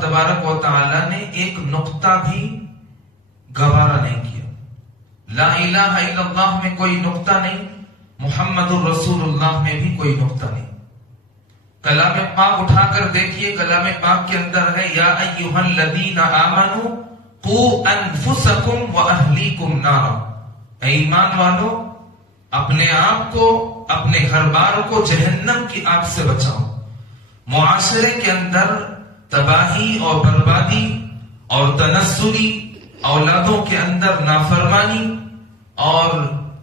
تبارک و تعالی نے ایک نقطہ بھی گوارا نہیں کیا. لا الہ الا اللہ میں کوئی نقطہ نہیں، محمد الرسول اللہ میں بھی کوئی نقطہ نہیں. کلام پاک اٹھا کر دیکھیے، کلام پاک کے اندر ہے یا ایھا الذین آمنوا قوا انفسکم واہلیکم نارا. اے ایمان والو، اپنے آپ کو، اپنے گھر بار کو جہنم کی آگ سے بچاؤ. معاشرے کے اندر تباہی اور بربادی اور تنزلی، اولادوں کے اندر نافرمانی اور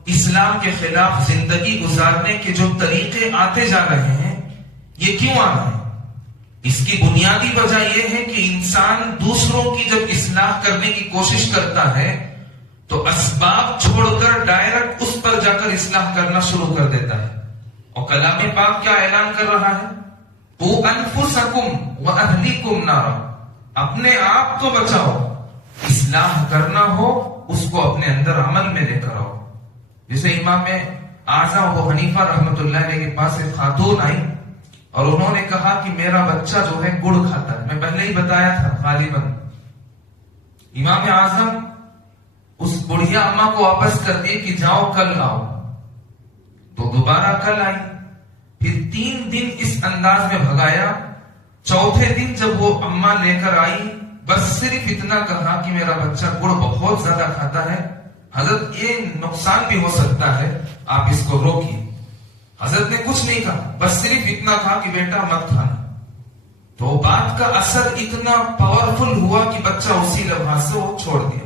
اسلام کے خلاف زندگی گزارنے کے جو طریقے آتے جا رہے ہیں، یہ کیوں آ رہے ہیں؟ اس کی بنیادی وجہ یہ ہے کہ انسان دوسروں کی جب اصلاح کرنے کی کوشش کرتا ہے تو اسباب چھوڑ کر ڈائریکٹ اس پر جا کر اصلاح کرنا شروع کر دیتا ہے. اور کلام پاک کیا اعلان کر رہا ہے؟ قوا انفسکم واہلیکم نارا. اپنے آپ کو بچاؤ. اصلاح کرنا ہو اس کو اپنے اندر عمل میں لے کر آؤ. جیسے امام اعظم ابو حنیفہ رحمۃ اللہ علیہ کے پاس ایک خاتون آئی اور انہوں نے کہا کہ میرا بچہ جو ہے گڑ کھاتا ہے. میں پہلے ہی بتایا تھا غالباً. امام اعظم اس بڑھیا اماں کو واپس کر دیے کہ جاؤ کل آؤ. تو دوبارہ کل آئی. پھر 3 دن اس انداز میں بھگایا. چوتھے دن جب وہ اماں لے کر آئی، بس صرف اتنا کہا کہ میرا بچہ گڑ بہت زیادہ کھاتا ہے، حضرت یہ نقصان بھی ہو سکتا ہے، آپ اس کو روکیے. حضرت نے کچھ نہیں کہا، بس صرف اتنا کہا کہ بیٹا مت کھانا. تو بات کا اثر اتنا پاورفل ہوا کہ بچہ اسی لمحے سے وہ چھوڑ دیا.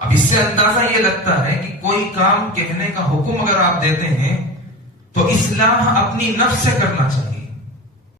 اب اس سے اندازہ یہ لگتا ہے کہ کوئی کام کہنے کا حکم اگر آپ دیتے ہیں تو اصلاح اپنی نفس سے کرنا چاہیے.